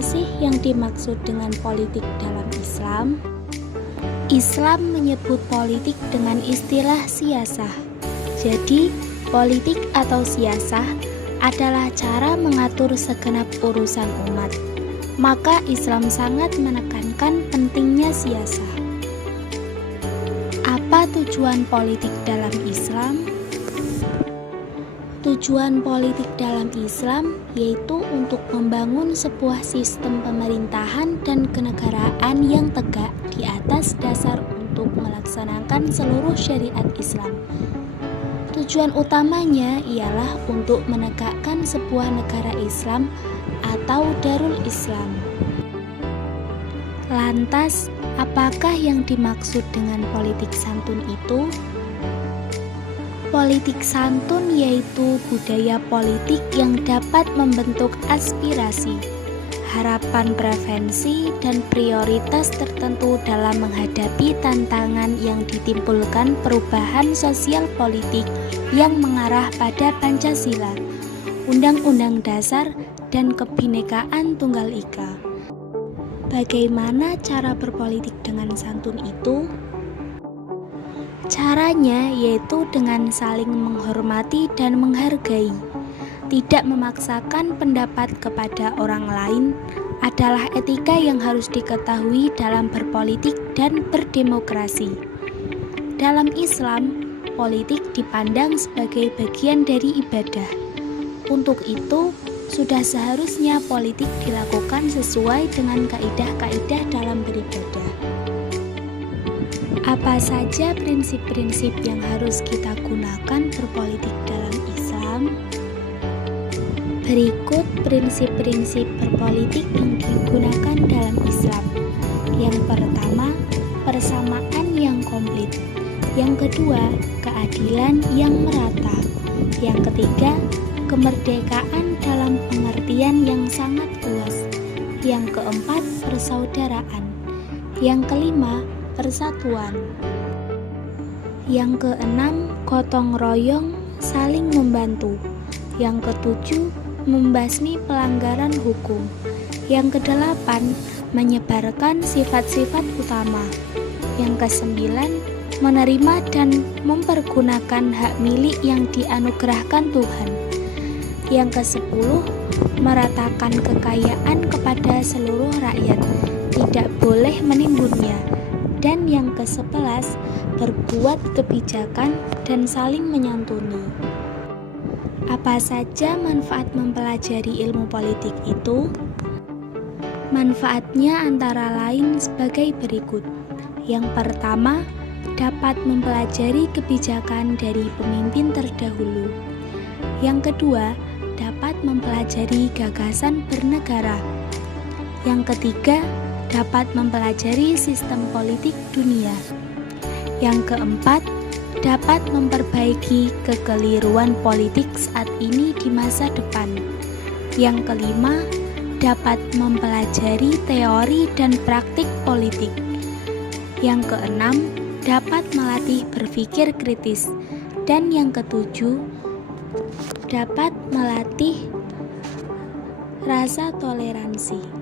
Apa sih yang dimaksud dengan politik dalam Islam? Islam menyebut politik dengan istilah siyasah. Jadi, politik atau siyasah adalah cara mengatur segenap urusan umat. Maka Islam sangat menekankan pentingnya siyasah. Apa tujuan politik dalam Islam? Tujuan politik dalam Islam yaitu untuk membangun sebuah sistem pemerintahan dan kenegaraan yang tegak di atas dasar untuk melaksanakan seluruh syariat Islam. Tujuan utamanya ialah untuk menegakkan sebuah negara Islam atau Darul Islam. Lantas, apakah yang dimaksud dengan politik santun itu? Politik santun yaitu budaya politik yang dapat membentuk aspirasi, harapan prevensi, dan prioritas tertentu dalam menghadapi tantangan yang ditimbulkan perubahan sosial politik yang mengarah pada Pancasila, Undang-Undang Dasar, dan Kebinekaan Tunggal Ika. Bagaimana cara berpolitik dengan santun itu? Caranya yaitu dengan saling menghormati dan menghargai. Tidak memaksakan pendapat kepada orang lain adalah etika yang harus diketahui dalam berpolitik dan berdemokrasi. Dalam Islam, politik dipandang sebagai bagian dari ibadah. Untuk itu, sudah seharusnya politik dilakukan sesuai dengan kaidah-kaidah dalam beribadah. Apa saja prinsip-prinsip yang harus kita gunakan berpolitik dalam Islam? Berikut prinsip-prinsip berpolitik yang digunakan dalam Islam. Yang pertama, persamaan yang komplit. Yang kedua, keadilan yang merata. Yang ketiga, kemerdekaan dalam pengertian yang sangat luas. Yang keempat, persaudaraan. Yang kelima, persatuan. Yang keenam, gotong royong, saling membantu. Yang ketujuh, membasmi pelanggaran hukum. Yang kedelapan, menyebarkan sifat-sifat utama. Yang kesembilan, menerima dan mempergunakan hak milik yang dianugerahkan Tuhan. Yang kesepuluh, meratakan kekayaan kepada seluruh rakyat, tidak boleh menimbunnya. Dan yang ke-11, berbuat kebijakan dan saling menyantuni. Apa saja manfaat mempelajari ilmu politik itu? Manfaatnya antara lain sebagai berikut. Yang pertama, dapat mempelajari kebijakan dari pemimpin terdahulu. Yang kedua, dapat mempelajari gagasan bernegara. Yang ketiga, dapat mempelajari sistem politik dunia. Yang keempat, dapat memperbaiki kekeliruan politik saat ini di masa depan. Yang kelima, dapat mempelajari teori dan praktik politik. Yang keenam, dapat melatih berpikir kritis. Dan yang ketujuh, dapat melatih rasa toleransi.